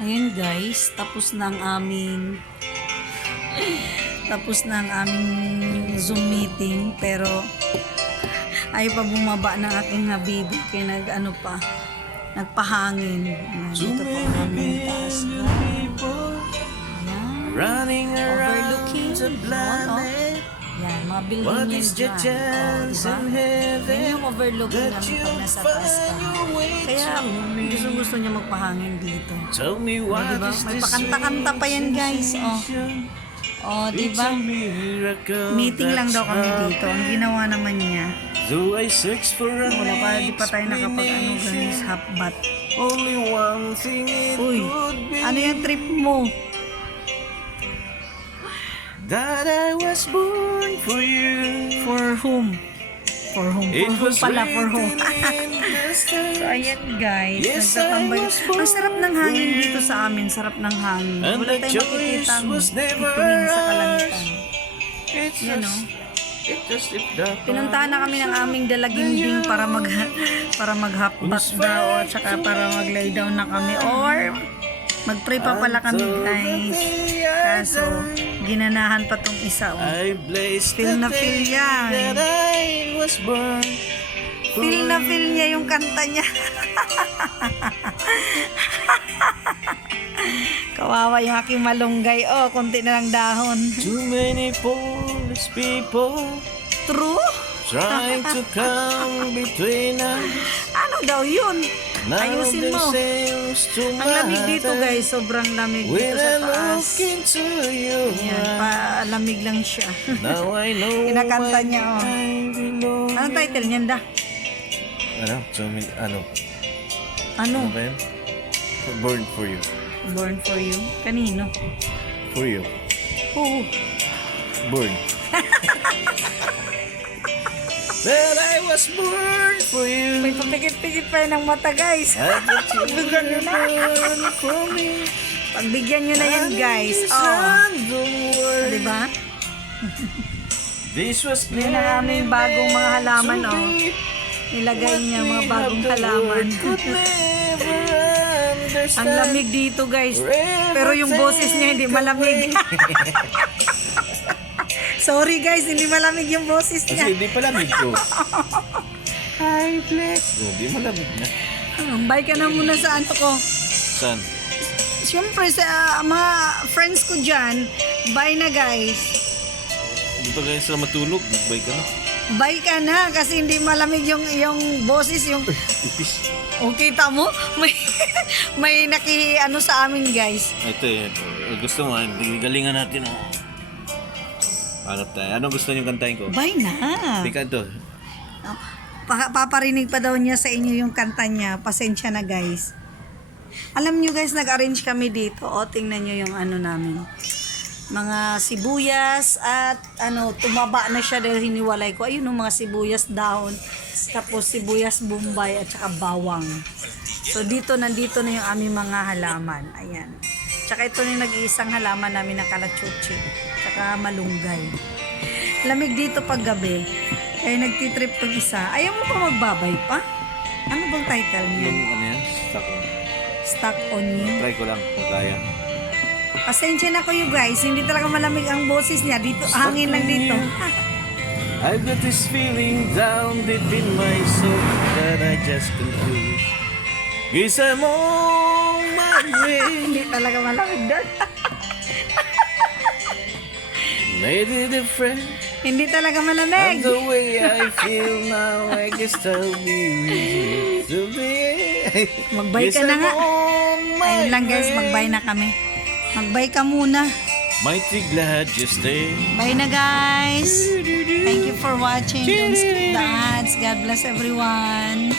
Ayan guys, tapos na ang aming Zoom meeting, pero ay pa bumaba ng aking habibi kaya nagpahangin. Ayan, dito po ang aming taas. Ayan, overlooking. Yan, mga building yan dyan. Diba? Yan yung overlooking namin pag nasa taas ka. Kaya gusto niya magpahangin dito. Diba? May pakanta-kanta pa yan guys. Diba? Meeting lang daw kami dito. Ang ginawa naman niya, wala pa, di pa tayo guys, half bat. Uy, ano yung trip mo? That I was born for you. For whom? For whom pala, for whom. So ayan guys, nagtatambay. Ang sarap ng hangin dito sa amin, sarap ng hangin. Wala tayong makikita ang ituwing sa kalangitan. Yan o. Pinuntahan na kami ng aming dalaginding para maghapbat daw at saka para mag-lay down na kami or mag-pray pa pala kami guys. Kaso ginanahan pa tong isa. Feel na feel yan. Feel na feel niya yung kanta niya. Kawawa yung aking malunggay. Konti na lang dahon. Too many foolish people True? trying to come between us. Ano daw yun? Now Ayusin mo. there seems to Ang lamig dito guys. Sobrang lamig dito When sa I taas. look into your Yan, palamig lang siya. now I know Kinakanta niya, I belong. Anong title niyan da? Ano Ano? ba yun? Born for you. Born for you? Kanino? For you. Oo. Born. Well, I was born for you. May papikit-pikit pa yun ng mata guys. I thought you Pagbigyan nyo were na. born for me. Pagbigyan nyo na yan guys. Son, don't worry. Diba? This was Yan ang aming bagong mga halaman Nilagay niya mga bagong halaman. Ang lamig dito guys. Pero yung boses niya hindi malamig. Sorry guys, hindi malamig yung boses Kasi niya. hindi pa lamig ko. Hi, Flex. Hindi malamig na. Bye ka na muna sa ano ko. Saan? Siyempre sa mga friends ko dyan, bye na guys. Hindi pa kayo sila matulog. Nagbay ka na. Bye ka na kasi hindi malamig yung boses yung Ipis. kita mo may ano sa amin guys. Ito eh. Gusto mo, galingan natin. Hanap tayo. Anong gusto niyong kantahin ko? Bye na. Tika ito. Paparinig pa daw niya sa inyo yung kanta niya. Pasensya na guys. Alam niyo guys, nag-arrange kami dito. Tingnan niyo yung ano namin. Mga sibuyas at tumaba na siya dahil hiniwalay ko. Ayun yung mga sibuyas dahon. Tapos sibuyas bombay at saka bawang. So nandito na yung aming mga halaman. Ayan. Tsaka ito na yung nag-iisang halaman namin na kalachuchi. Tsaka malunggay. Lamig dito pag gabi. Kaya nagtitrip tong isa. Ayaw mo pa magbabay pa? Ano bang title niya? Ano yan? Stuck on. Stuck on you. Try ko lang kung kaya. Pasensya na kayo guys. Hindi talaga malamig ang boses niya. Dito, hangin lang dito. I've got this feeling down deep in my soul that I just can't lose. Guess I'm on my way. Hindi talaga malamig doon. Made it different. Hindi talaga And malamig. the way I feel now, I guess I'll be with you today. Magbay ka na nga. Ayun lang guys, magbay na kami. Magbay ka muna. Mighty glad you stay. Bye na guys. Thank you for watching. Don't skip the ads. God bless everyone.